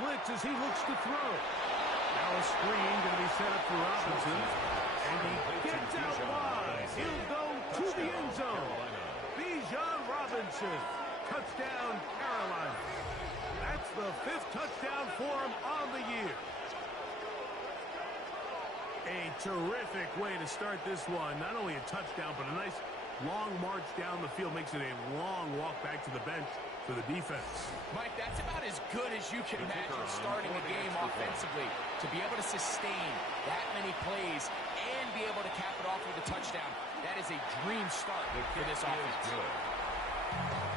blitz as he looks to throw. Now a screen going to be set up for Robinson. And he gets out wide. He'll go to the end zone. Bijan Robinson. Touchdown, Carolina. That's the 5th touchdown for him on the year. A terrific way to start this one. Not only a touchdown, but a nice long march down the field. Makes it a long walk back to the bench for the defense. Mike, that's about as good as you can imagine starting a game offensively. To be able to sustain that many plays and be able to cap it off with a touchdown, that is a dream start for this offense.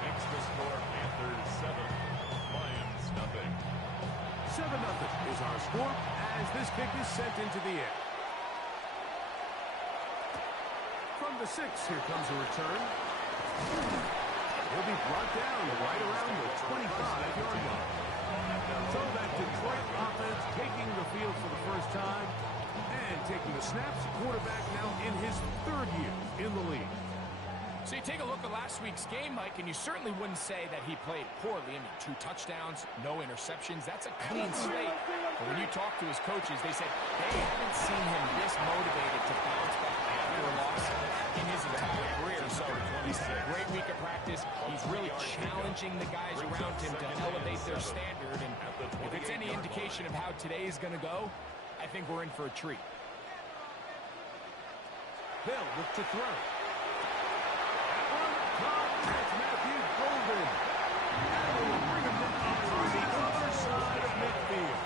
Next to score, Panthers 7, Lions nothing. 7-0 is our score as this kick is sent into the air. From the 6, here comes a return. He'll be brought down right around the 25-yard line. So that Detroit offense taking the field for the first time and taking the snaps. Quarterback now in his 3rd year in the league. So you take a look at last week's game, Mike, and you certainly wouldn't say that he played poorly. I mean, 2 touchdowns, no interceptions. That's a clean slate. But when you talk to his coaches, they said they haven't seen him this motivated to bounce back after a loss in his entire career. So he's had a great week of practice. He's really challenging the guys around him to elevate their standard. And if it's any indication of how today is going to go, I think we're in for a treat. Bill with to throw. That's Matthew Golden. And they will bring him down on the other side of midfield.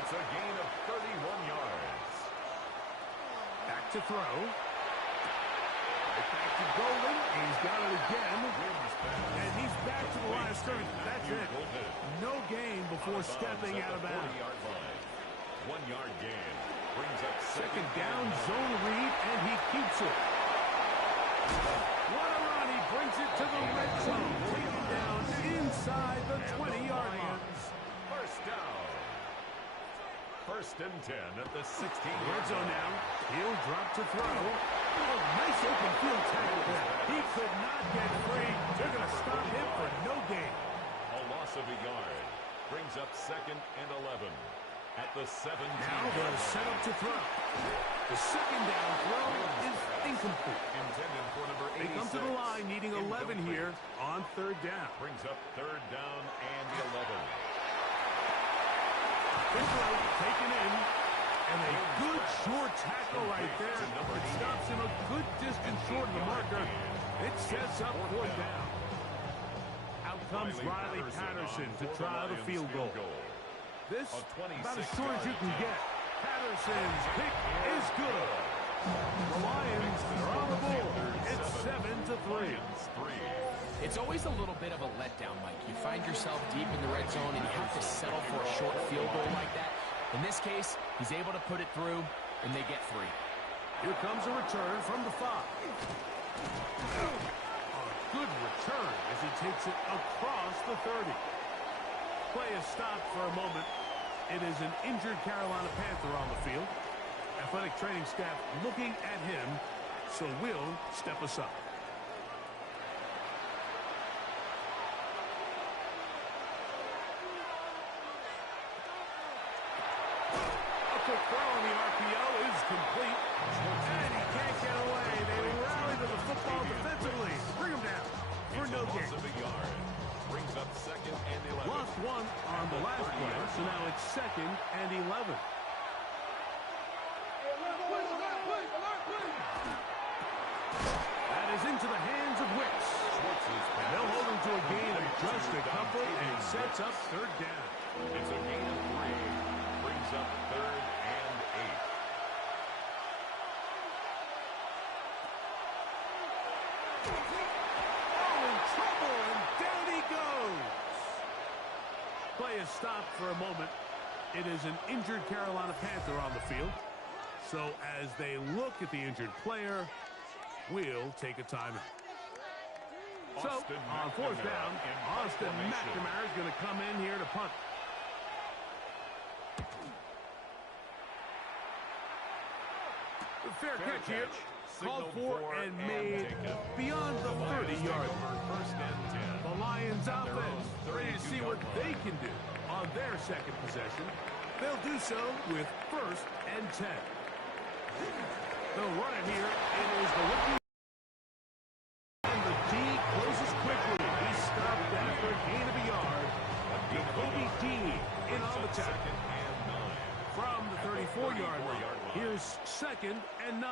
It's a gain of 31 yards. Back to throw. Right back to Golden. He's got it again. And he's back to the line of scrimmage. That's it. No gain before stepping out of bounds. 1-yard gain. Brings up second down, zone read, and he keeps it. What a run. He brings it to the red zone. Taken down inside the 20-yard line. First down. 1st and 10 at the 16-yard red zone now. He'll drop to throw. Oh, nice open field tackle there. He could not get free. They're going to stop him for no gain. A loss of a yard. Brings up 2nd and 11 at the 17. Now they'll set up to throw. The second down throw is incomplete. Intended for number 86. They come to the line needing 11 here on 3rd down. Brings up 3rd down and 11. Good throw, taken in. And a good short tackle right there. It stops him a good distance short of the marker. It sets up 4th down. Out comes Riley Patterson to try the field goal. This, about as short as you can get. Patterson's pick is good. The Lions are on the board. It's 7-3. It's always a little bit of a letdown, Mike. You find yourself deep in the red zone and you have to settle for a short field goal like that. In this case, he's able to put it through, and they get 3. Here comes a return from the 5. A good return as he takes it across the 30. Play is stopped for a moment. It is an injured Carolina Panther on the field. Athletic training staff looking at him, so we'll step aside. A quick throw on the RPO is complete. And he can't get away. They rally to the football defensively. Bring him down for no gain. Brings up 2nd and 11. Lost 1 on the last play, so now it's 2nd and 11. That is into the hands of Wicks. And they'll hold him to a gain of just a couple and sets up 3rd down. It's a gain of 3. Brings up 3rd and 8. Play is stopped for a moment. It is an injured Carolina Panther on the field. So as they look at the injured player, we'll take a timeout. So on 4th down, Austin McNamara is going to come in here to punt. Fair catch here. Called for and made beyond the 30-yard line. The Lions offense ready to see what they can do on their second possession. They'll do so with 1st and 10. They'll run it here. It is the rookie. And the D closes quickly. He's stopped after a gain of a yard. Jacoby D in on the tackle. From the 34-yard line. Here's 2nd and 9.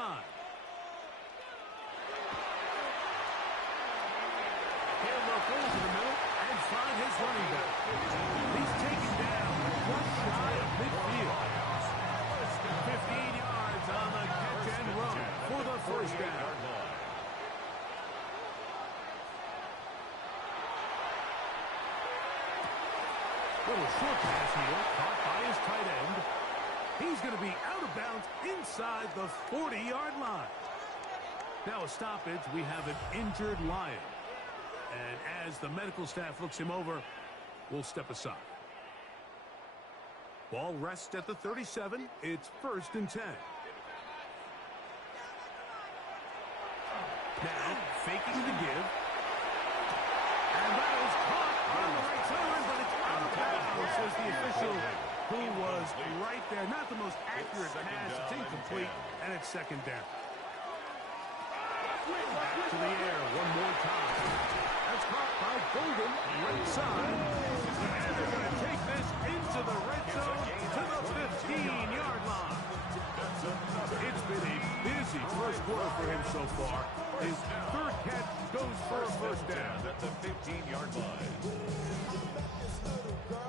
He'll look over the middle and find his running back. He's taken down just shy of midfield. 15 yards on the catch and run for the 1st down. Little short pass here, caught by his tight end. He's going to be out of bounds inside the 40-yard line. Now a stoppage, we have an injured Lion. And as the medical staff looks him over, we'll step aside. Ball rests at the 37. It's 1st and 10. Now, faking the give. And that is caught on the right side, but it's out of bounds, says the official, who was right there. Not the most accurate pass. It's incomplete, and it's 2nd down. Back to the air one more time. That's caught by Golden, right side. And they're going to take this into the red zone to the 15-yard line. It's been a busy first quarter for him so far. His 3rd catch goes for a 1st down at the 15-yard line.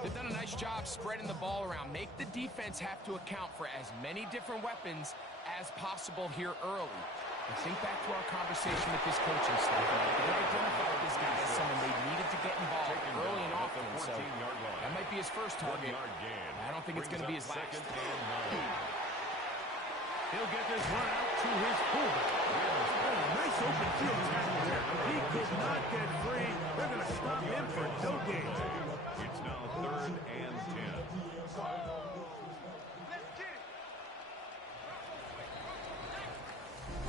They've done a nice job spreading the ball around. Make the defense have to account for as many different weapons as possible here early. And think back to our conversation with this coaching staff. They identified this guy as someone they needed to get involved early and often. So that might be his first target. I don't think it's going to be his last. He'll get this one out to his fullback. Nice open field tackle there. He could not get free. They're going to stop him for no gain. It's now 3rd and 10.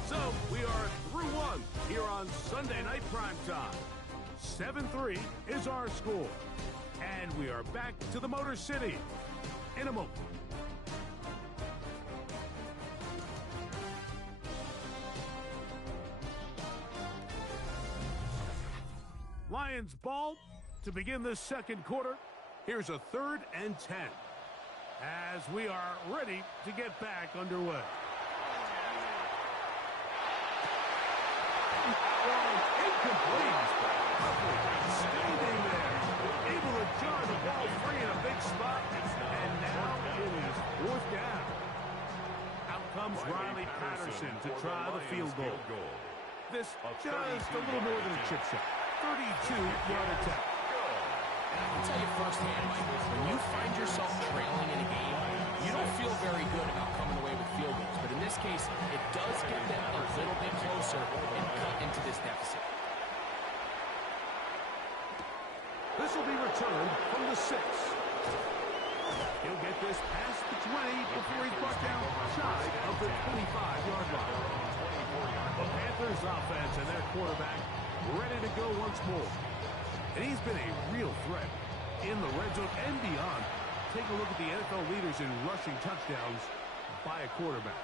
So we are through 1 here on Sunday Night Primetime. 7-3 is our score. And we are back to the Motor City in a moment. Lions ball to begin the 2nd quarter. Here's a 3rd and 10 as we are ready to get back underway. Incomplete. Standing there, able to jar the ball free in a big spot, and now it is 4th down. Out comes Riley Patterson to try the field goal. This just a little more than a chip shot. 32-yard attempt. I'll tell you firsthand, when you find yourself trailing in a game, you don't feel very good about coming away with field goals. But in this case, it does get them a little bit closer and cut into this deficit. This will be returned from the 6. He'll get this past the 20 before he's brought down shy of the 25-yard line. The Panthers offense and their quarterback ready to go once more. And he's been a real threat in the red zone and beyond. Take a look at the NFL leaders in rushing touchdowns by a quarterback.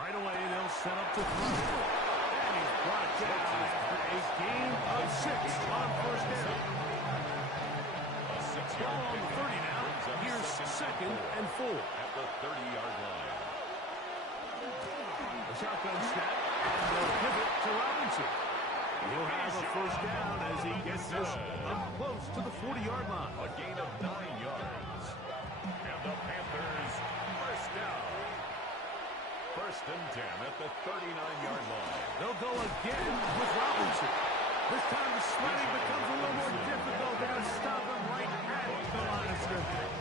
Right away, they'll set up to throw. And he's brought down after a gain of 6 on 1st down. Ball on the 30 now. Here's 2nd and 4. At the 30-yard line. The shotgun snap. And they'll pivot to Robinson. He'll have a 1st down as he gets this up close to the 40-yard line. A gain of 9 yards. And the Panthers 1st down. 1st and 10 at the 39-yard line. They'll go again with Robinson. This time the sliding becomes a little more difficult. They're going to stop him right at the line of scrimmage.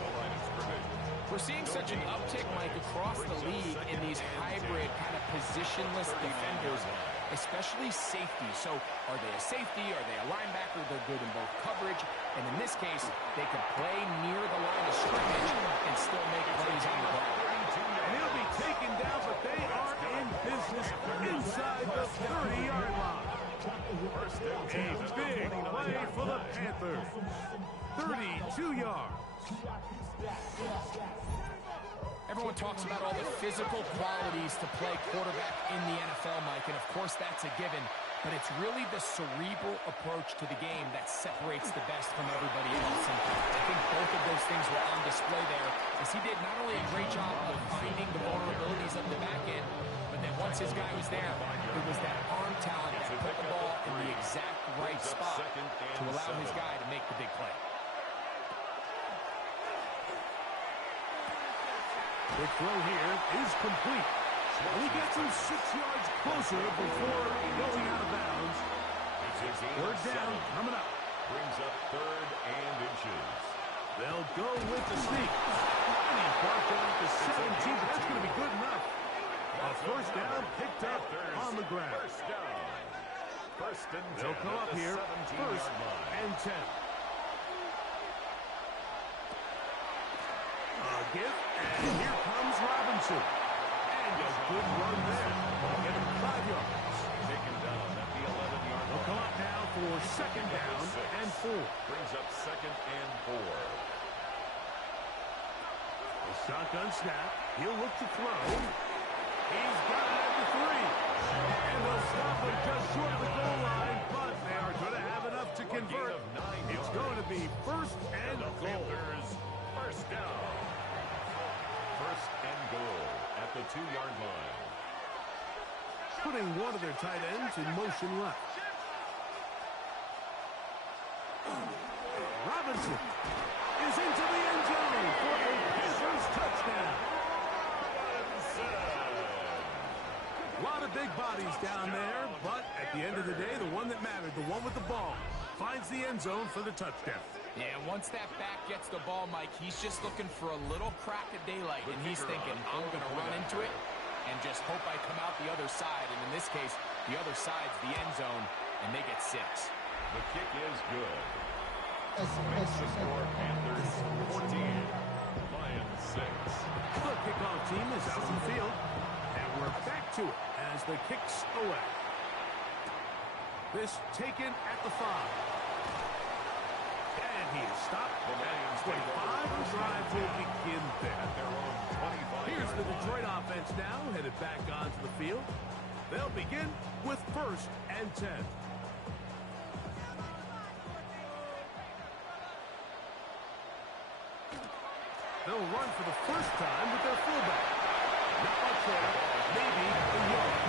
We're seeing such an uptick, Mike, across the league in these hybrid kind of positionless defenders, especially safety. So are they a safety? Are they a linebacker? They're good in both coverage. And in this case, they can play near the line of scrimmage and still make plays on the ground. And he'll be taken down, but they are in business inside the 30-yard line. First and 10 A at the big 29 play yard for the line. Panthers. 32 yards. Everyone talks about all the physical qualities to play quarterback in the NFL, Mike, and of course that's a given, but it's really the cerebral approach to the game that separates the best from everybody else, and I think both of those things were on display there, as he did not only a great job of finding the vulnerabilities of the back end, but then once his guy was there, it was that arm talent that put the ball in the exact right spot to allow his guy to make the big play. The throw here is complete. And he gets him 6 yards closer before going out of bounds. Third down coming up. Brings up 3rd and inches. They'll go with the sneak. And he brought down to 17. That's going to be good enough. A first down picked up on the ground. First down. First and 10. They'll come up here. First and 10. A gift, and here comes Robinson. And a good run there. Get him 5 yards. Taken down at the 11-yard They'll line. come up now for second down and 4. Brings up 2nd and 4. The shotgun snap. He'll look to throw. He's got it at the 3. And they'll stop him just short of the goal line, but they are going to have enough to convert. It's going to be first and The goal. Panthers, first down. First and goal at the 2-yard line. Putting one of their tight ends in motion left. Robinson is into the end zone for a Panthers touchdown. A lot of big bodies down there, but at the end of the day, the one that mattered, the one with the ball, finds the end zone for the touchdown. Yeah, once that back gets the ball, Mike, he's just looking for a little crack of daylight, and he's thinking, I'm going to run into it and just hope I come out the other side. And in this case, the other side's the end zone, and they get 6. The kick is good. Makes the score Panthers 14, Lions 6. The kickoff team is out on the field, and we're back to it as the kicks away. This taken at the 5. And he is stopped at 25. The drive will begin there. Here's the Detroit offense now, headed back onto the field. They'll begin with first and 10. They'll run for the first time with their fullback. Not much there. Maybe a yard.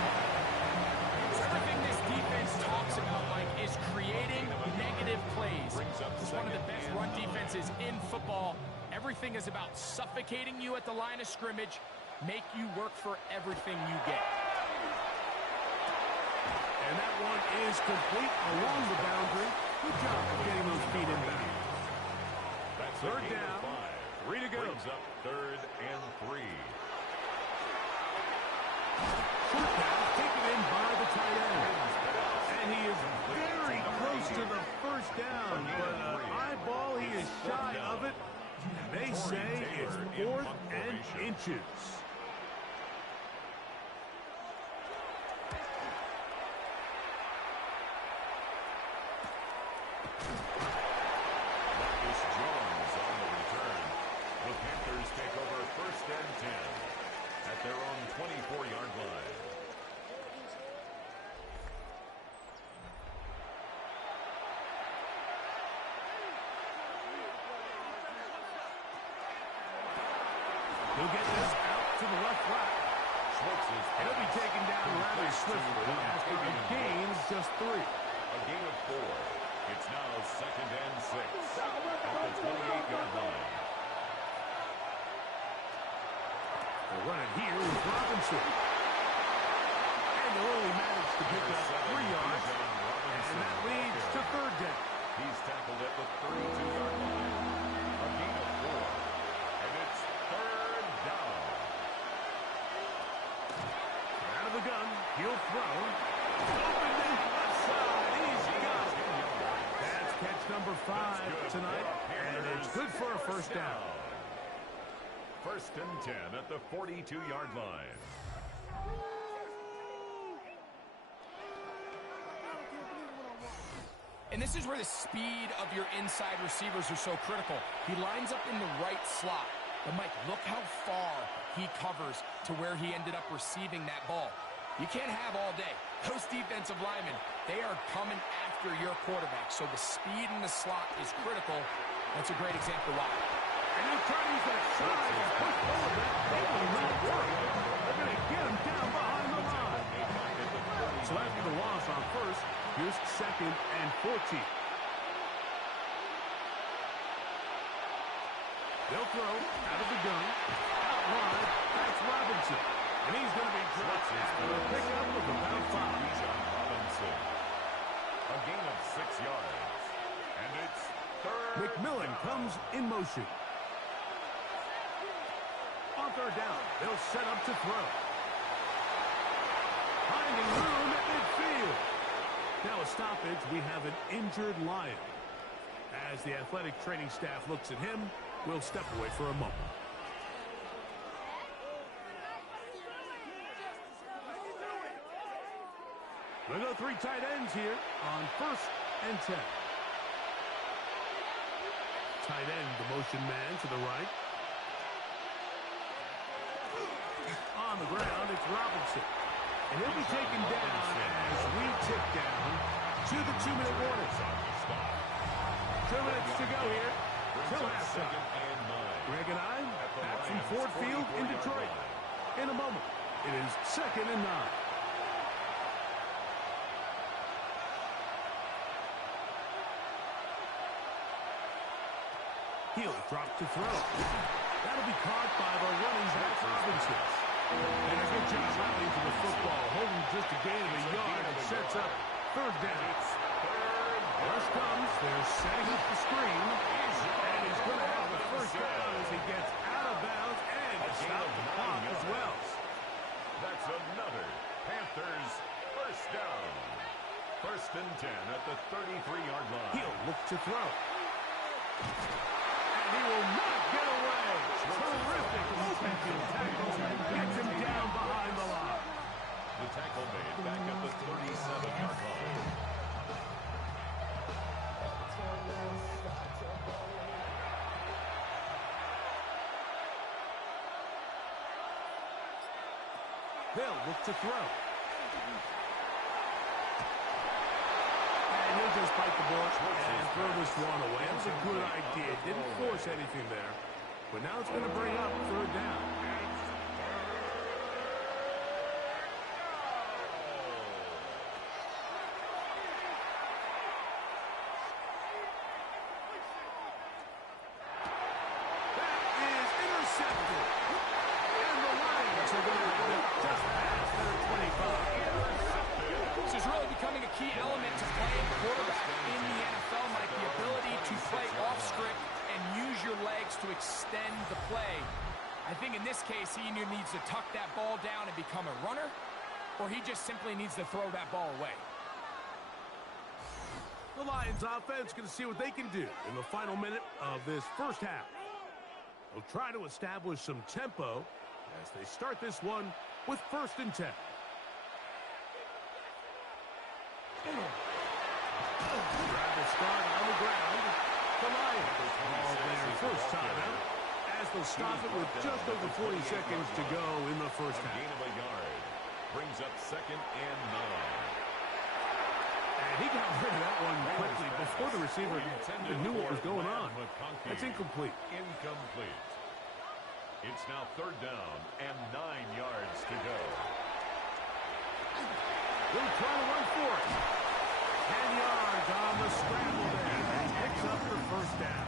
Everything this defense talks about, Mike, is creating negative plays. It's one of the best run defenses in football. Everything is about suffocating you at the line of scrimmage, make you work for everything you get. And that one is complete along the boundary. Good job of getting those feet in bounds. That's Third down. 3 to go. Brings up 3rd and 3. Short pass taken in by the tight end. And he is very close to the first down, but an eyeball, he is shy of it. And they say it's 4th and inches. Marcus Jones on the return. The Panthers take over 1st and 10 at their own 24-yard line. He'll get this out to the left flat. He'll be taken down rather swiftly after a gain of just 3. A gain of 4. It's now 2nd and 6 at the 28-yard line. They'll run it here with Robinson. And they'll only manage to pick up 3 yards. And that leads to 3rd down. He's tackled at the 32-yard line. A gain of 4. And it's 3rd down. Out of the gun, he'll throw. Open down left side, he's got it. That's catch number 5 tonight, and it's good for a first down. 1st and 10 at the 42-yard line. And this is where the speed of your inside receivers are so critical. He lines up in the right slot. But, Mike, look how far he covers to where he ended up receiving that ball. You can't have all day. Those defensive linemen, they are coming after your quarterback. So the speed in the slot is critical. That's a great example why. And they'll try to use that side and push forward. That will not work. They're going to get him down behind the line. So after the loss on first, here's 2nd and 14. They'll throw out of the gun. Out wide, that's Robinson. And he's going to be dropped after a pickup of about 5. He's on Robinson. A gain of 6 yards. And it's 3rd McMillan comes in motion. On 3rd down, they'll set up to throw. Finding room at midfield. Now a stoppage, we have an injured Lion. As the athletic training staff looks at him, we'll step away for a moment. We'll go 3 tight ends here on 1st and 10. Tight end, the motion man to the right. On the ground, it's Robinson. And he'll be taken down as we tick down to the 2-minute warning. 2 minutes to go here till halftime. Greg and I back from Ford Field in Detroit. In a moment, it is 2nd and 9. He'll drop to throw. That'll be caught by the running back Robinson. And a good job rallying to the football, holding just a gain of a yard and sets up 3rd down. Rush comes, they're setting up the screen, and he's going to have the 1st down as he gets out of bounds and stop the clock as well. That's another Panthers 1st down. 1st and 10 at the 33-yard line. He'll look to throw. He will not get away. Terrific defensive tackle. Gets him down behind the line. The tackle made back at the 37-yard line. They'll look to throw. And he'll just bite the ball and throw this one away. It was a good idea. Didn't force anything there. But now it's going to bring up 3rd down. That is intercepted. And the Lions are going to have it just past their 25. This is really becoming a key element to playing quarterback in the NFL, Mike. The ability to play off script and use your legs to extend the play. I think in this case, he either needs to tuck that ball down and become a runner, or he just simply needs to throw that ball away. The Lions offense going to see what they can do in the final minute of this 1st half. They'll try to establish some tempo as they start this one with 1st and 10. Grab start on the ground. The Lions call their 1st timeout as they'll stop it with just over 40 seconds to go in the 1st half. Gain of a yard brings up 2nd and 9. And he got rid of that one quickly before the receiver even knew what was going on. That's incomplete. Incomplete. It's now 3rd down and 9 yards to go. They'll try to run for it. 10 yards on the scramble there. And picks up the 1st down.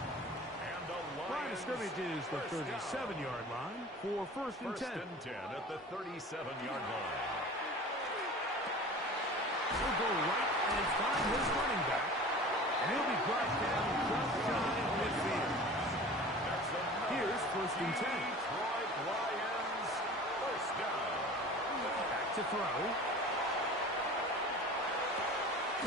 And the Line of scrimmage is the 37-yard line for 1st and 10. 1st and 10 at the 37-yard line. He'll go right and find his running back. And he'll be brought down just shy of midfield. Here's 1st and 10. Detroit Lions 1st down. Back to throw.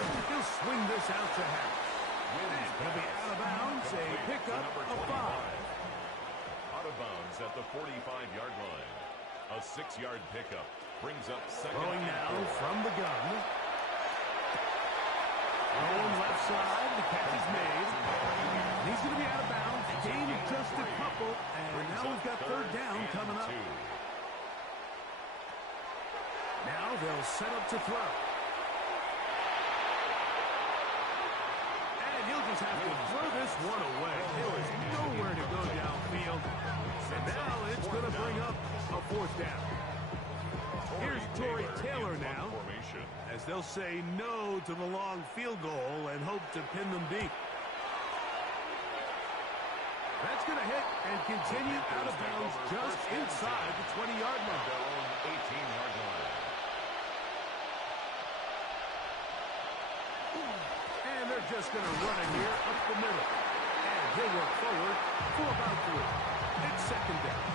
He'll swing this out to half. And he'll be out of bounds. A pickup of 5. Out of bounds at the 45-yard line. A 6-yard pickup brings up 2nd. Throwing now from the gun. Throwing left side. The catch is made. He's going to be out of bounds. Gain just a couple. And now we've got third down coming up. Now they'll set up to throw. And he'll just have to throw this one away. There was nowhere to go downfield. And now it's going to bring up a fourth down. Here's Torrey Taylor now, as they'll say no to the long field goal and hope to pin them deep. That's going to hit and continue out of bounds just inside the 20-yard line. 18-yard line. And they're just going to run it here up the middle. And he'll work forward for about 3. It's second down.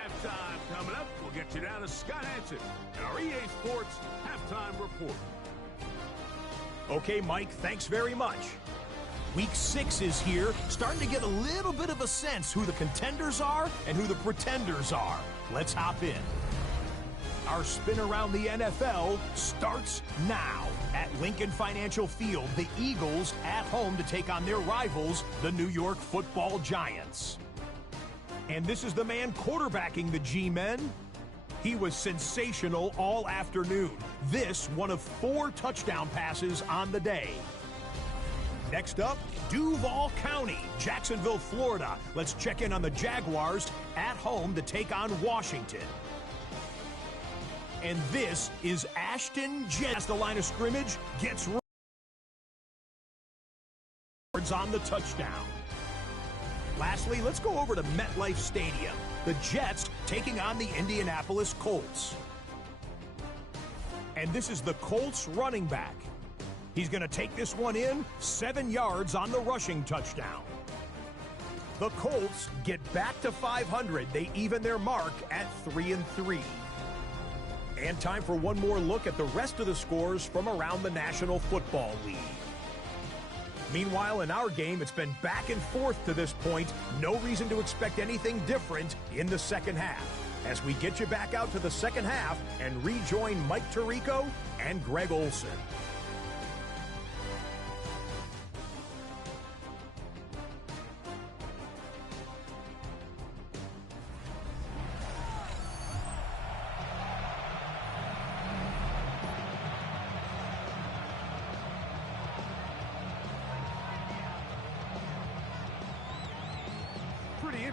Halftime coming up. We'll get you down to Scott Hansen, our EA Sports Halftime Report. Okay, Mike, thanks very much. Week 6 is here, starting to get a little bit of a sense who the contenders are and who the pretenders are. Let's hop in. Our spin around the NFL starts now. At Lincoln Financial Field, the Eagles at home to take on their rivals, the New York Football Giants. And this is the man quarterbacking the G-Men. He was sensational all afternoon. This, one of 4 touchdown passes on the day. Next up, Duval County, Jacksonville, Florida. Let's check in on the Jaguars at home to take on Washington. And this is Ashton Jennings. The line of scrimmage gets on the touchdown. Lastly, let's go over to MetLife Stadium. The Jets taking on the Indianapolis Colts. And this is the Colts running back. He's going to take this one in, 7 yards on the rushing touchdown. The Colts get back to 500. They even their mark at 3-3. And time for one more look at the rest of the scores from around the National Football League. Meanwhile, in our game, it's been back and forth to this point. No reason to expect anything different in the second half. As we get you back out to the second half and rejoin Mike Tirico and Greg Olson.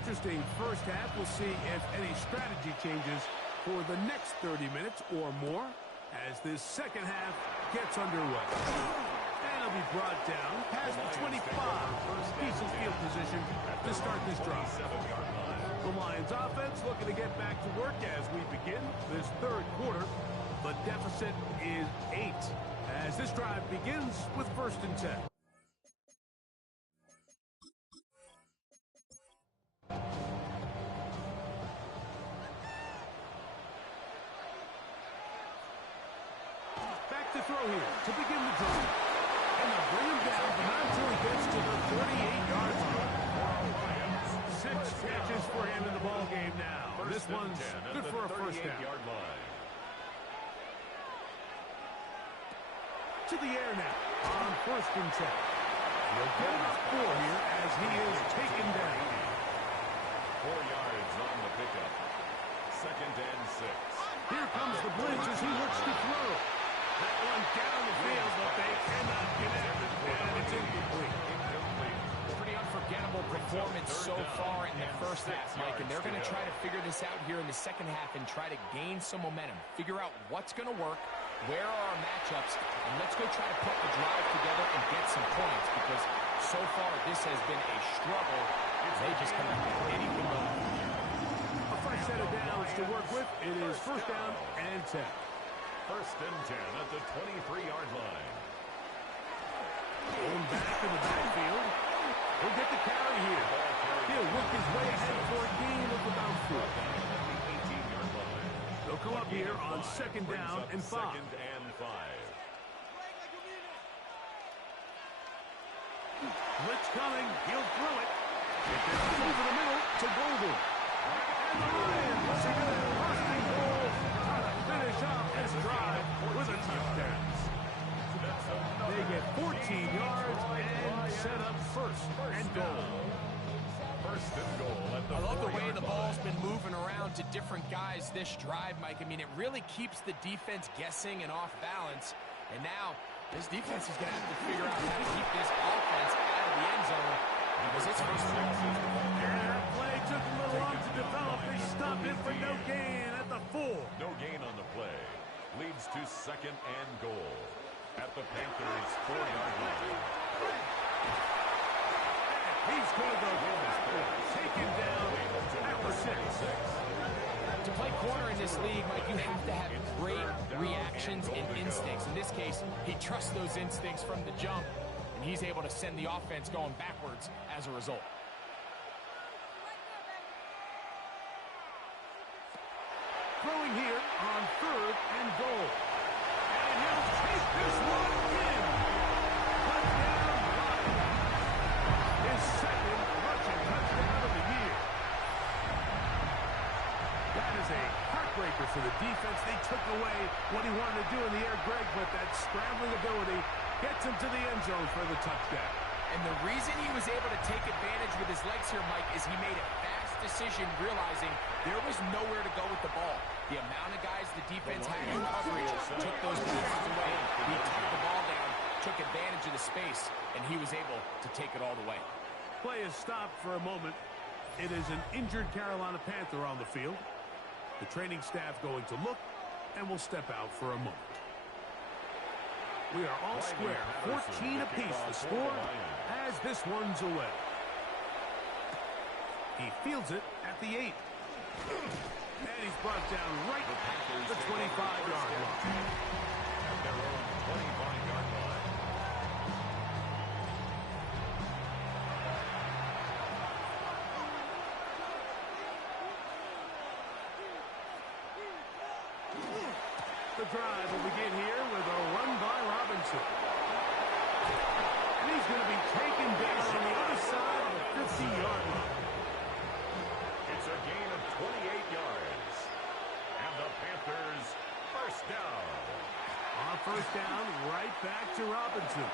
Interesting first half. We'll see if any strategy changes for the next 30 minutes or more as this second half gets underway. And it'll be brought down past the 25. Decent field position to start this drive. The Lions offense looking to get back to work as we begin this third quarter. The deficit is 8 as this drive begins with 1st and 10. To throw here to begin the drive. And they'll bring him down, but not until he gets to the 38-yard line. 6 catches for him in the ball game now. This one's good for a first down. To the air now on 1st and 10. He'll get it up 4 here as he is taken down. 4 yards on the pickup. 2nd and 6. Here comes the blitz as he looks to throw. That one down the field, but they cannot connect, and it's incomplete. Pretty unforgettable performance so far in the first half, Mike, and they're going to try to figure this out here in the second half and try to gain some momentum, figure out what's going to work, where are our matchups, and let's go try to put the drive together and get some points, because so far this has been a struggle. They just cannot get anything done. A fresh set of downs to work with. It is 1st down and 10. 1st and 10 at the 23-yard line. Going back in the backfield. He'll get the carry here. He'll work his way ahead for a gain of about 4. 18-yard line. They'll come up here on 2nd down and 5. 2nd and 5. Blitz coming. He'll throw it. Over the middle to Golden. And the Lions, once again, first and goal. Trying to finish up this drive with a touchdown. They get 14 yards and set up first and goal. First and goal at the I love the way 4-yard the ball's line. been moving around to different guys this drive, Mike. I mean, it really keeps the defense guessing and off balance. And now, this defense is going to have to figure out how to keep this offense out of the end zone. Because it's first and goal. And that play took a little long to develop. They stopped it for no gain at the 4. No gain on the play. Leads to second and goal at the Panthers' 4-yard line. He's going to go taken down at the 6. To play corner in this league, Mike, you have to have great reactions and instincts. In this case, he trusts those instincts from the jump, and he's able to send the offense going backwards as a result. Throwing here on 3rd and goal. And he'll take this one in. Touchdown, Ryan. His second rushing touchdown of the year. That is a heartbreaker for the defense. They took away what he wanted to do in the air, Greg, but that scrambling ability gets him to the end zone for the touchdown. And the reason he was able to take advantage with his legs here, Mike, is he made a fast decision realizing there was nowhere to go with the ball. The amount of guys the defense had in coverage took those passes away. He took the ball down, took advantage of the space, and he was able to take it all the way. Play is stopped for a moment. It is an injured Carolina Panther on the field. The training staff going to look and will step out for a moment. We are all square. 14 apiece the score as this one's away. He fields it at the 8. And he's brought down right at the 25-yard line. At their own 25-yard line. The drive will begin here with a run by Robinson. And he's going to be taken down on the other side of the 50-yard line. It's a gain of 28 yards. And the Panthers first down. On first down, right back to Robinson.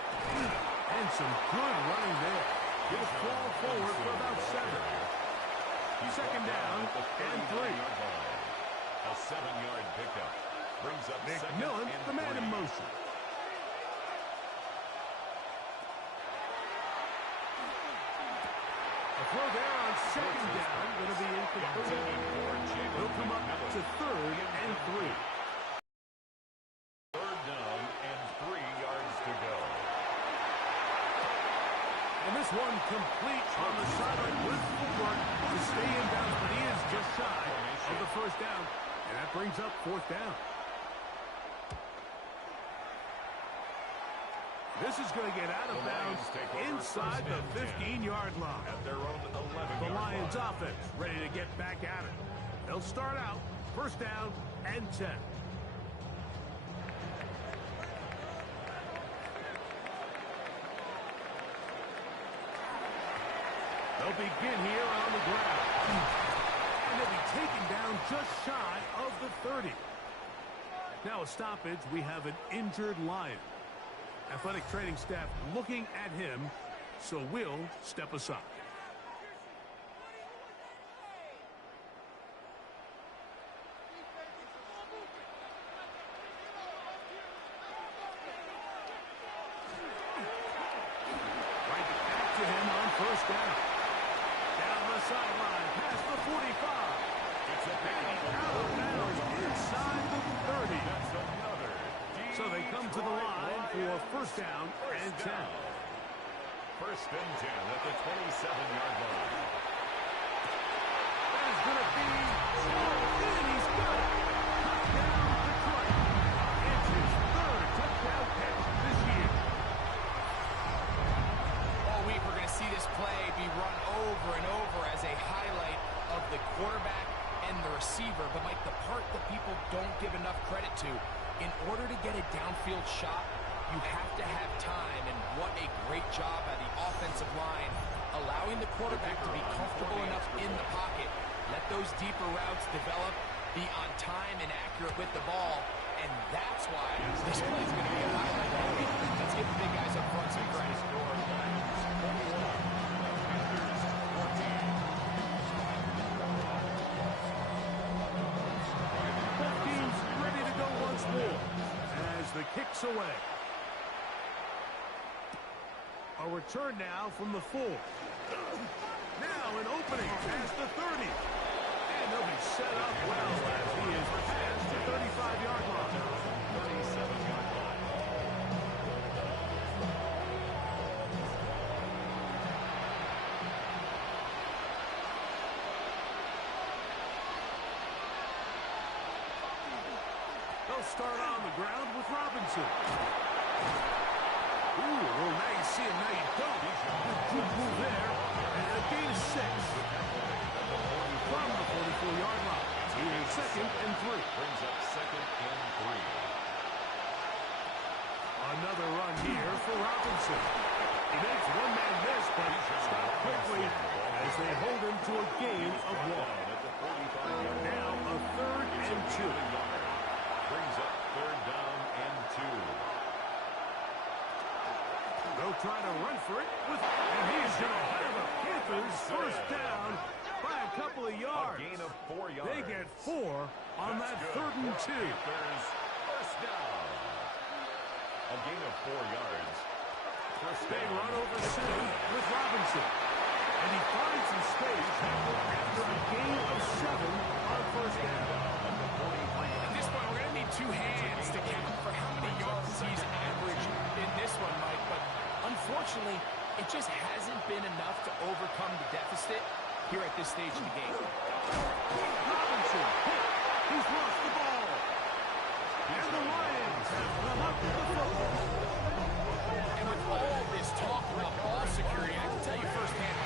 And some good running there. He'll fall forward for about 7. Second down and 3. A 7-yard pickup. Brings up McMillan, the man in motion. A throw there on second down, going to be incomplete. He'll come up to 3rd and 3. 3rd down and 3 yards to go. And this one complete on the sideline with footwork to stay in bounds, but he is just shy of the first down. And that brings up 4th down. This is going to get out of bounds inside the 15-yard line. At their own 11-yard The Lions line. offense ready to get back at it. They'll start out first down and 10. They'll begin here on the ground. And they'll be taken down just shy of the 30. Now a stoppage, we have an injured Lion. Athletic training staff looking at him, so we'll step aside. Right back to him on first down. Down the sideline, past the 45. It's a And he's out of bounds inside the 30. That's another. So they come to the line for first down and 10. First and 10 at the 27-yard line. That is going to be and he's got it. Touchdown Detroit. It's his 3rd touchdown catch this year. All week we're going to see this play be run over and over as a highlight of the quarterback and the receiver. But, Mike, the part that people don't give enough credit to, in order to get a downfield shot, you have to have time, and what a great job by the offensive line, allowing the quarterback to be comfortable enough in the pocket, let those deeper routes develop, be on time and accurate with the ball, and that's why this play is going to be a highlight movie. Let's give the big guys up front some credit. Both teams ready to go once more as the kick's away. A return now from the 4. Now an opening past the 30. And he'll be set up well as he is past the 35-yard line. 37-yard line. They'll start on the ground with Robinson. Ooh, well, now you see him, now you don't. Good move there. And a gain of 6. From the 44-yard line. He is 2nd and 3. Brings up 2nd and 3. Another run here for Robinson. He makes one man miss, but stopped quickly as they hold him to a gain of 1. Now a 3rd and 2. Brings up 3rd down and 2. They'll try to run for it, and he is going to have the Panthers first down by a couple of yards. A gain of 4 yards. They get 4 on that 3rd and 2. Panthers first down. A gain of 4 yards. First They down. run over 7 with Robinson. And he finds some space after a gain of 7 on first down. At this point, we're going to need 2 hands to count for how many yards he's averaged in this one, Mike. But unfortunately, it just hasn't been enough to overcome the deficit here at this stage of the game. Robinson hit. He's lost the ball. And the Lions have come up with the football. And with all this talk about ball security, I can tell you firsthand,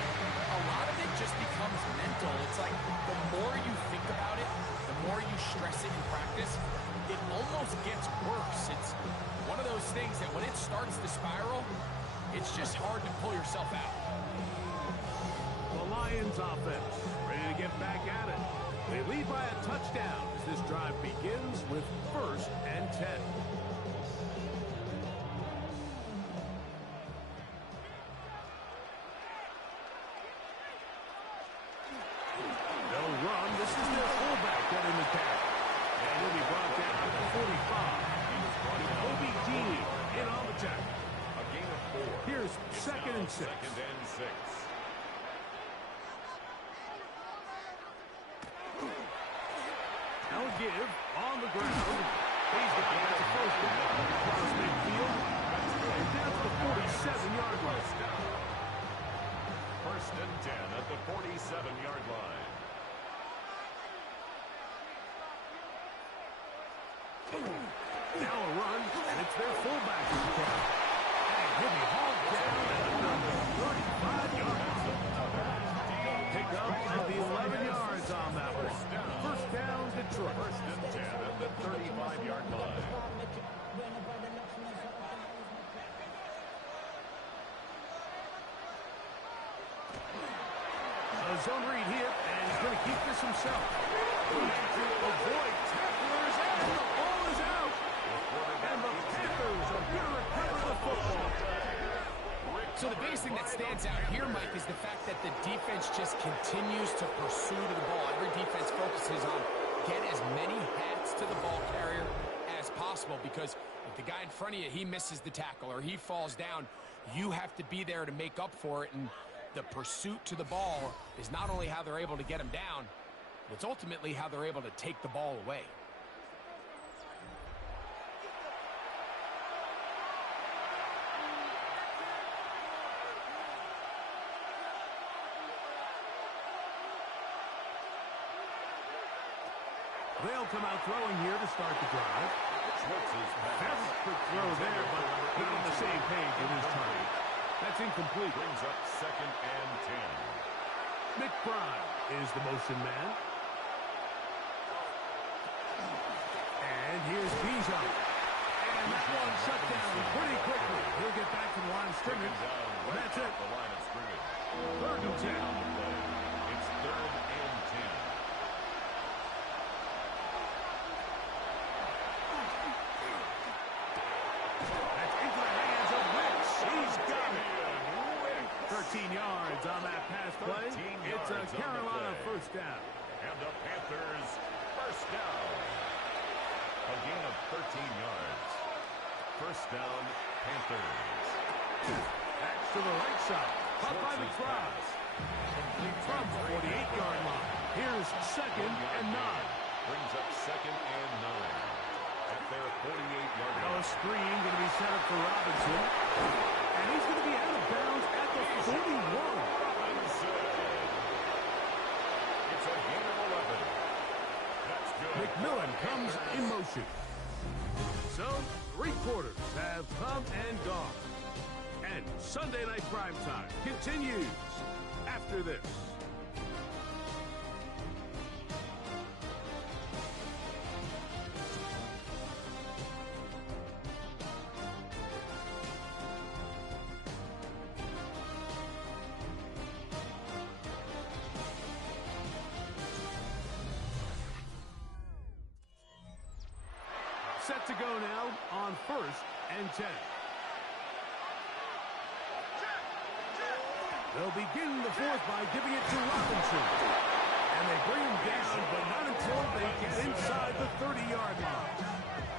a lot of it just becomes mental. It's like the more you think about it, the more you stress it in practice, it almost gets worse. It's one of those things that when it starts to spiral, it's just hard to pull yourself out. The Lions offense ready to get back at it. They lead by a touchdown as this drive begins with 1st and 10. They'll run. This is their fullback getting the tackle. And he'll be brought down at the 45. OBG in on the tackle. A gain of 4. Here's 2nd and 6. 2nd and 6. Now a give on the ground. He's got it at the first down across midfield. And down to the 47-yard line. 1st and 10 at the 47-yard line. Now a run, and it's their fullback in the tackle. And he'll be hauled down at number 35 yards. Pick up of the 11 yards on that one. First down, Detroit. 1st and 10 at the 35-yard line. A zone read here, and he's going to keep this himself. Trying to avoid tacklers, and the ball is out. And the Panthers are going to recover the football. So the biggest thing that stands out here, Mike, is the fact that the defense just continues to pursue to the ball. Every defense focuses on get as many hats to the ball carrier as possible, because if the guy in front of you, he misses the tackle or he falls down, you have to be there to make up for it. And the pursuit to the ball is not only how they're able to get him down, it's ultimately how they're able to take the ball away. They'll come out throwing here to start the drive. Schwartz's pass. That's a quick throw there, but not on the same page with his target. That's incomplete. Brings up 2nd and 10. McBride is the motion man. And here's Bijan. And that one shut down pretty quickly. He'll get back to the line of scrimmage. And that's it. The line of scrimmage. 3rd and 10. On the play. It's 3rd and 10. yards on that pass play. It's a Carolina first down. And the Panthers first down. A gain of 13 yards. First down, Panthers. Back to the right side. Caught by the cross. From the 48-yard line. Here's second and 9. Brings up second and 9. At their 48-yard line. Now a screen going to be set up for Robinson. And he's going to be out of bounds at the 41. It's a gain of 11. That's good. McMillan comes in motion. So, 3 quarters have come and gone. And Sunday Night Primetime continues after this. Set to go now on 1st and 10. They'll begin the 4th by giving it to Robinson. And they bring him down, but not until they get inside the 30-yard line.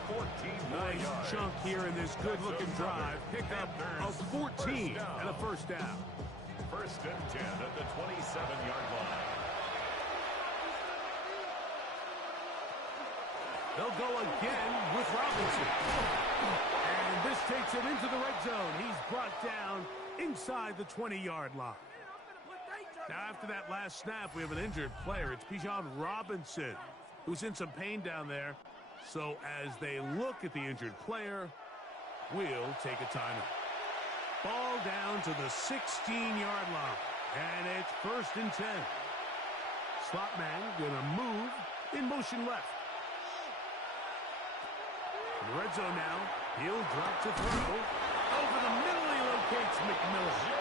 14 Nice yards. chunk here in this good-looking drive. Pick up of 14 and a first down. First and 10 at the 27-yard line. They'll go again with Robinson. And this takes him into the red zone. He's brought down inside the 20-yard line. Now, after that last snap, we have an injured player. It's Bijan Robinson, who's in some pain down there. So as they look at the injured player, we'll take a timeout. Ball down to the 16-yard line. And it's 1st and 10. Slot man going to move in motion left. In the red zone now. He'll drop to throw. Over the middle, he locates McMillan.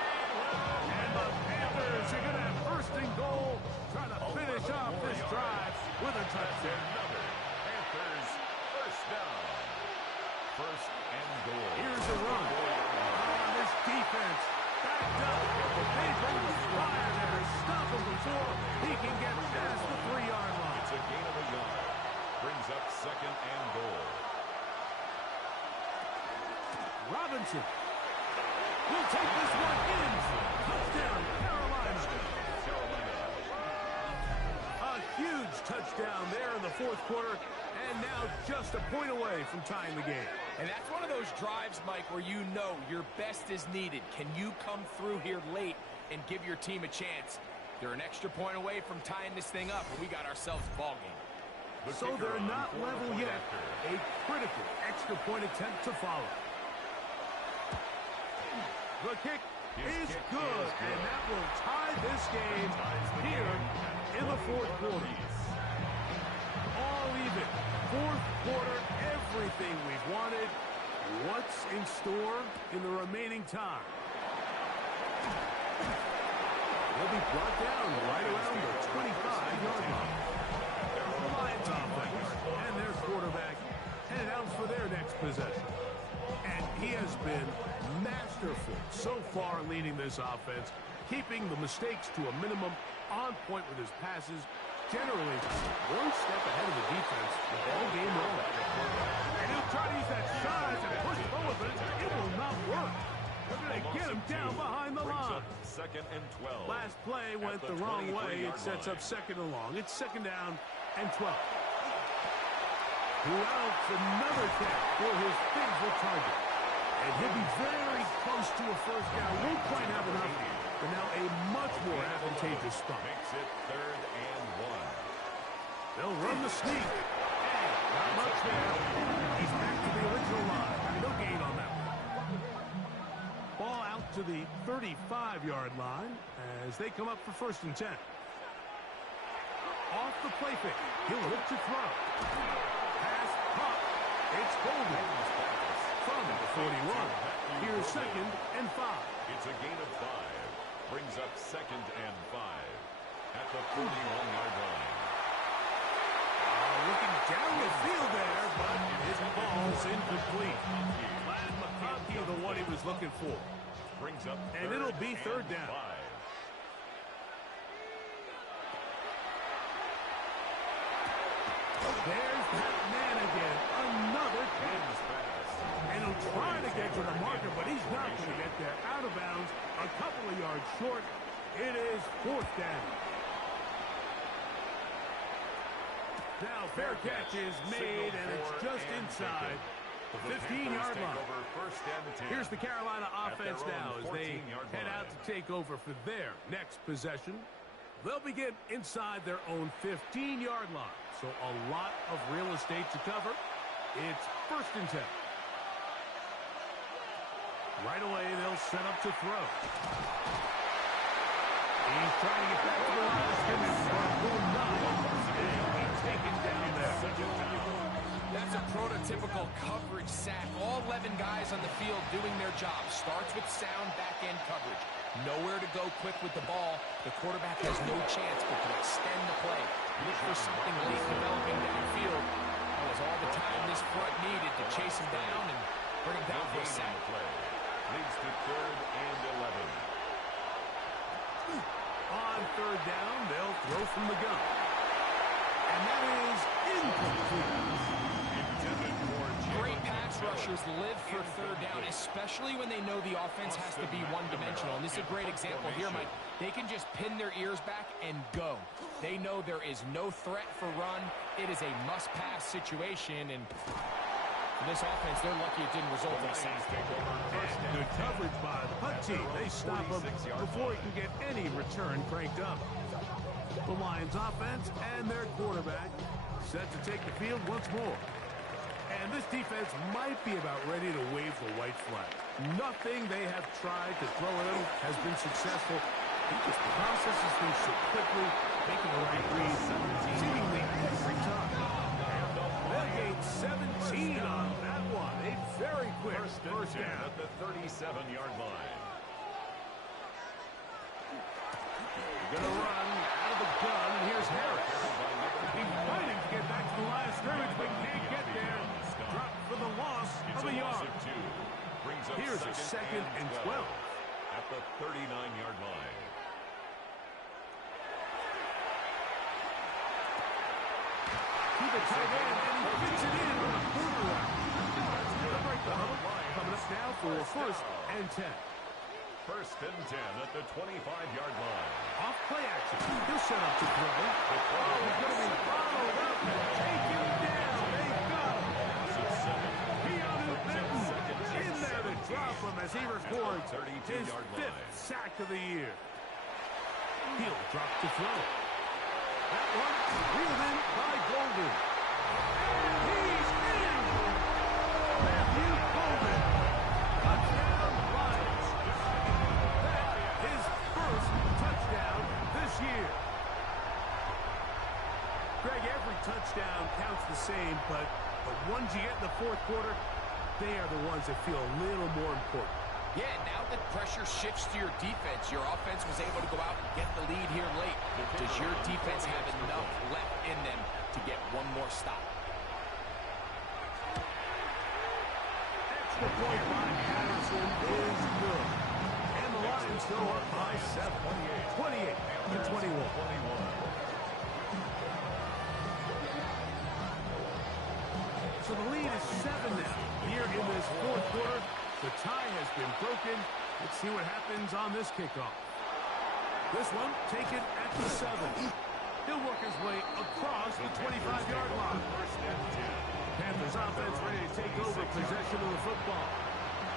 And the Panthers are going to have 1st and goal, trying to finish off this drive with a touchdown. Panthers first down. 1st and goal. Here's a run. On this defense. Backed up. They bring the fire there. Stop him before he can get past the 3-yard line. It's a gain of a yard. Brings up 2nd and goal. Robinson will take this one in. Touchdown, Carolina. A huge touchdown there in the 4th quarter, and now just a point away from tying the game. And that's one of those drives, Mike, where you know your best is needed. Can you come through here late and give your team a chance? They're an extra point away from tying this thing up, and we got ourselves a ball game. So they're not level yet. A critical extra point attempt to follow. The kick is good, and that will tie this game here in the 4th quarter. All even. 4th quarter, everything we've wanted. What's in store in the remaining time? They'll be brought down right around the 25-yard line. The Lions offense and their quarterback headed out for their next possession. And he has been masterful so far leading this offense, keeping the mistakes to a minimum, on point with his passes, generally one step ahead of the defense all game long. And he'll try to use that size and push forward, but it will not work. They're going to get him down behind the line. 2nd and 12. Last play went the wrong way. It sets up 2nd and long. It's 2nd down and 12. Who else another catch for his favorite target. And he'll be very close to a first down. Won't quite have enough, but now a much more advantageous spot. Makes it 3rd and 1. They'll run the sneak. And not much there. He's back to the original line. No gain on that one. Ball out to the 35-yard line as they come up for 1st and 10. Off the play fake. He'll look to throw. Pass caught. It's Golden. From the 41. Here's 2nd and 5. It's a gain of 5. Brings up 2nd and 5 at the 41-yard line. Looking down the field there, but his ball's incomplete. Glad McConkey, the one he was looking for. brings up And it'll be third down. 5. There's that man again. Another catch. And he'll try to get to the marker, but he's not going to get there. Out of bounds, a couple of yards short. It is fourth down. Now, fair catch is made, and it's just inside the 15-yard line. Here's the Carolina offense now as they head out to take over for their next possession. They'll begin inside their own 15-yard line. So a lot of real estate to cover. It's first and 10. Right away, they'll set up to throw. He's trying to get back to the line of scrimmage, but will not. And he's taken down there. That's a prototypical coverage sack. All 11 guys on the field doing their job. Starts with sound back-end coverage. Nowhere to go quick with the ball. The quarterback has no chance but to extend the play. Look for something late developing downfield. That was all the time this front needed to chase him down and bring him down for a sack. Leads to 3rd and 11. On third down, they'll throw from the gun. And that is incomplete. Great pass rushers live for third down, especially when they know the offense has to be one-dimensional. And this is a great example here, Mike. They can just pin their ears back and go. They know there is no threat for run. It is a must-pass situation, and for this offense, they're lucky it didn't result in a sack. Good coverage by the punt team. They stop him before he can get any return cranked up. The Lions offense and their quarterback set to take the field once more. And this defense might be about ready to wave the white flag. Nothing they have tried to throw at him has been successful. He just processes things so quickly, making the right read seemingly every time. They'll gain 17 on that one. A very quick first down at the 37-yard line. They're going to run out of the gun, and here's Harris. He's fighting to get back to the line of scrimmage, but can't get there. Drop for the loss of a yard. Here's a second and 12. At the 39-yard line. Keep it tight end, and he fits it in on a corner route. That's going to break the huddle. Coming up now for first and 10. First and 10 at the 25-yard line. Off play action. He'll set up to throw. He's going to be followed up and taken down. They got him. In there to drop him as he records his 5th sack of the year. He'll drop to throw. That one reeled in by Golden. And he's in! Matthew Golden. Touchdown Lions. That is first touchdown this year. Greg, every touchdown counts the same, but the ones you get in the fourth quarter, they are the ones that feel a little more important. Yeah, now that pressure shifts to your defense, your offense was able to go out and get the lead here late. Does your defense have enough left in them to get one more stop? Extra point by Patterson is good. And the Lions go up by 7. 28-21. So the lead is 7 now. Here in this fourth quarter, the tie has been broken. Let's see what happens on this kickoff. This one taken at the 7. He'll work his way across the 25-yard line. Panthers offense ready to take over possession of the football.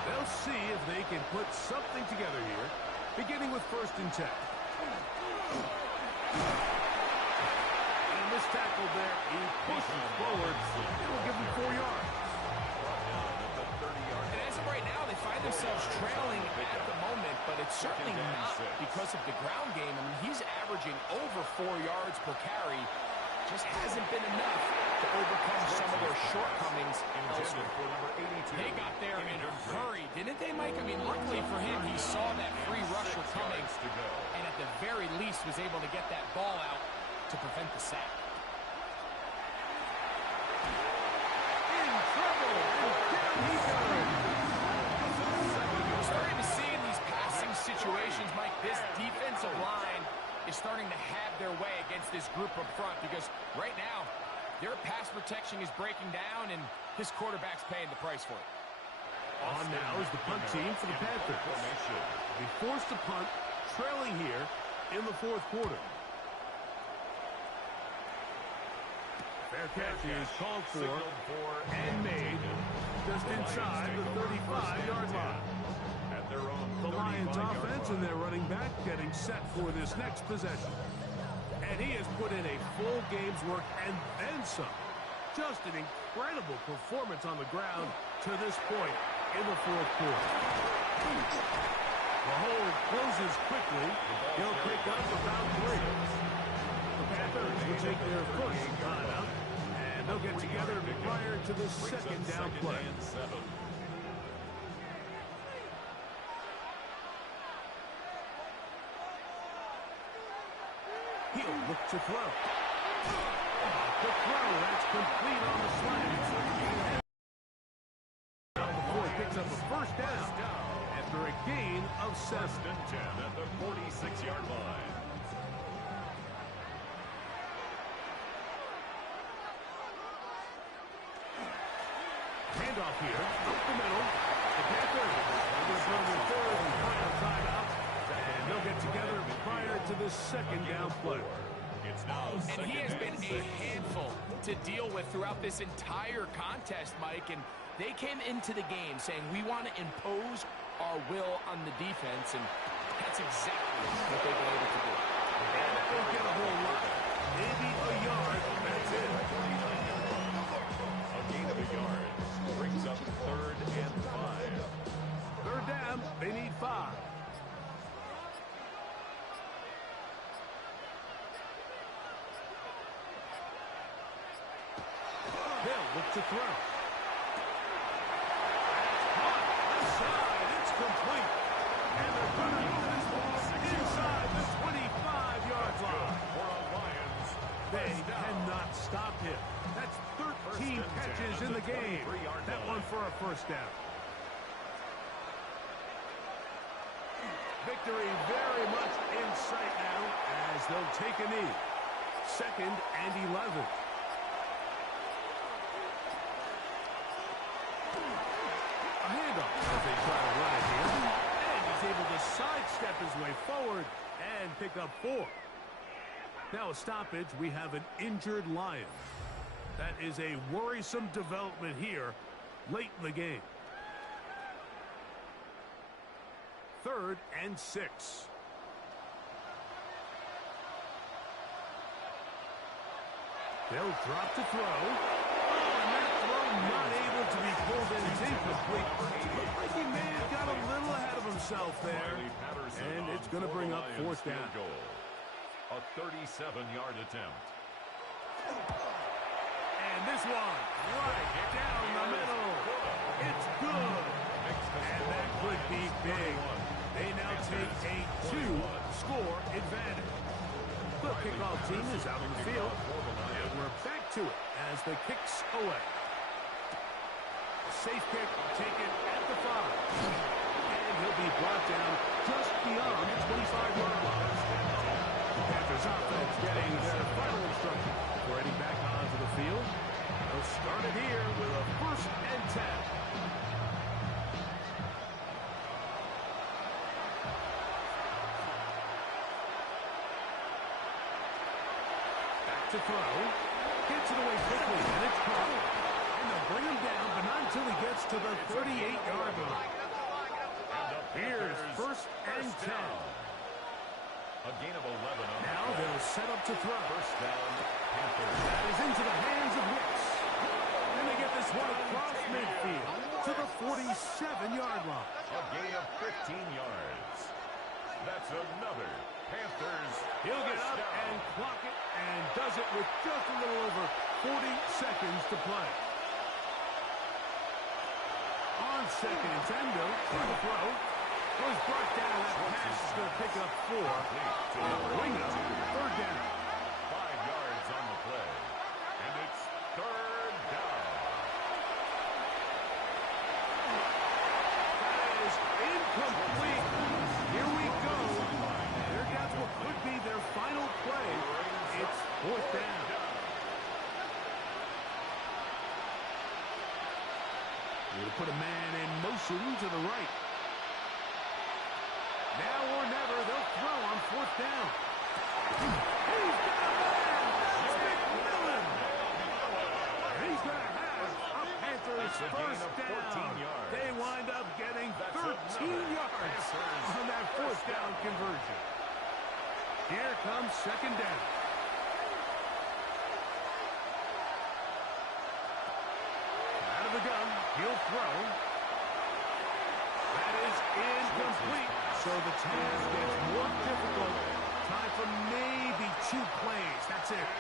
They'll see if they can put something together here, beginning with first and 10. And this tackle there, he pushes forward. It will give him 4 yards. And as of right now, they find themselves trailing at the moment, but it's certainly not because of the ground game. I mean, he's averaging over 4 yards per carry. Just hasn't been enough to overcome some of their shortcomings elsewhere. They got there in a hurry, didn't they, Mike? I mean, luckily for him, he saw that free rusher coming, and at the very least was able to get that ball out to prevent the sack. situations, Mike, this defensive line is starting to have their way against this group up front because right now, their pass protection is breaking down, and his quarterback's paying the price for it. On now is the punt team for the Panthers. They forced to punt, trailing here in the fourth quarter. Fair catch is called for and made just inside the 35-yard line. The Lions offense and their running back getting set for this next possession. And he has put in a full game's work and then some. Just an incredible performance on the ground to this point in the fourth quarter. The hold closes quickly. He'll pick up about 3. The Panthers will take their first timeout, and they'll get together prior to the second down play. He'll look to throw. The throw, that's complete on the slant. Before he picks up a first down after a gain of 7. 10 at the 46-yard line. Handoff here, up the middle. The Panthers are going to put their third and final timeout, and they'll get together prior to the second down play. And he has been a handful to deal with throughout this entire contest, Mike, and they came into the game saying we want to impose our will on the defense, and that's exactly what they've been able to do. And that won't get a whole lot. Maybe a yard, that's it. A gain of a yard brings up 3rd and 5. Third down, they need 5. They'll look to throw. Inside, it's complete. And they're going to move this ball inside the 25-yard line. For a Lions. They cannot stop him. That's 13 catches in the game. That one for a first down. Victory very much in sight now as they'll take a knee. 2nd and 11. A handoff as they try to run it here. And he's able to sidestep his way forward and pick up 4. Now a stoppage, we have an injured Lion. That is a worrisome development here late in the game. 3rd and 6. They'll drop to throw. Oh, and that throw not able to be pulled in. It's incomplete. Looked like he may have got a little ahead of himself there. And it's going to bring up 4th down. A 37-yard attempt. And this one, right down the middle. It's good. And that could be big. They now take a 2-score advantage. The kickoff team is out on the field. And we're back to it as the kick's away. Safe kick taken at the 5. And he'll be brought down just beyond the 25-yard line. The Panthers offense getting their final instruction for heading back onto the field. They'll start it here with a 1st and 10. Back to throw. Gets it away quickly, and it's caught. And they'll bring him down, but not until he gets to the 38-yard line. Here's 1st and 10. A gain of 11. Now they'll set up to throw. First down, Panthers. That is into the hands of Wicks. And they get this one across midfield to the 47-yard line. A gain of 15 yards. That's another Panthers. He'll get up and clock it and does it with just a little over 40 seconds to play. On 2nd and 10, though, for the throw. Was brought down. That pass is going to pick up 4. And bring up 3rd down. 5 yards on the play. And it's 3rd down. That is incomplete. Here we conversion. Here comes second down. Out of the gun, he'll throw. That is incomplete. So the task gets more difficult. Time for maybe 2 plays. That's it.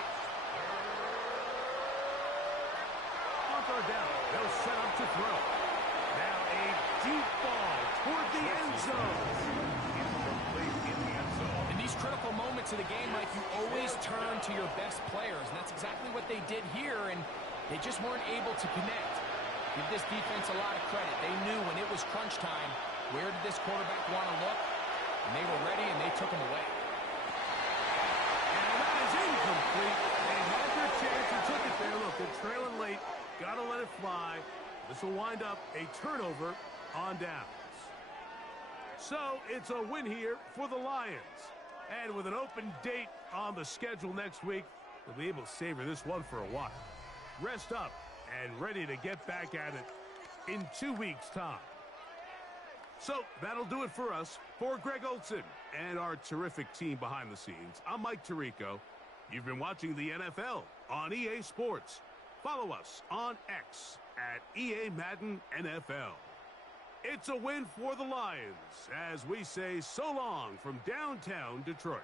On third down, they'll set up to throw. Now a deep ball toward the end zone. Incomplete in the end zone. In these critical moments of the game, Mike, you always turn to your best players, and that's exactly what they did here, and they just weren't able to connect. Give this defense a lot of credit. They knew when it was crunch time, where did this quarterback want to look? And they were ready, and they took him away. And that is incomplete. They had their chance and took it there. Look, they're trailing late. Got to let it fly. This will wind up a turnover on downs. So it's a win here for the Lions. And with an open date on the schedule next week, they'll be able to savor this one for a while. Rest up and ready to get back at it in 2 weeks' time. So that'll do it for us. For Greg Olson and our terrific team behind the scenes, I'm Mike Tirico. You've been watching the NFL on EA Sports. Follow us on X at EA Madden NFL. It's a win for the Lions as we say so long from downtown Detroit.